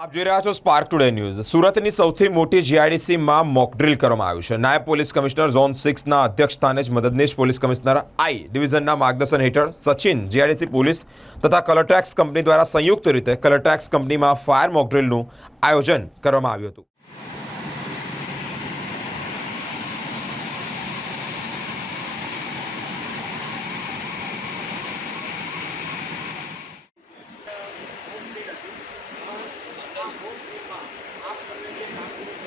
આપ જોઈ રહ્યા છો સ્પાર્ક ટુડે ન્યૂઝ સુરતની સૌથી મોટી જીઆઈડીસીમાં મોકડ્રીલ કરવામાં આવ્યું છે. નાયબ પોલીસ કમિશનર ઝોન સિક્સના અધ્યક્ષ સ્થાને જ મદદનીશ પોલીસ કમિશનર આઈ ડિવિઝનના માર્ગદર્શન હેઠળ સચિન જીઆઈડીસી પોલીસ તથા કલરટેક્સ કંપની દ્વારા સંયુક્ત રીતે કલરટેક્સ કંપનીમાં ફાયર મોકડ્રીલનું આયોજન કરવામાં આવ્યું હતું. coffee.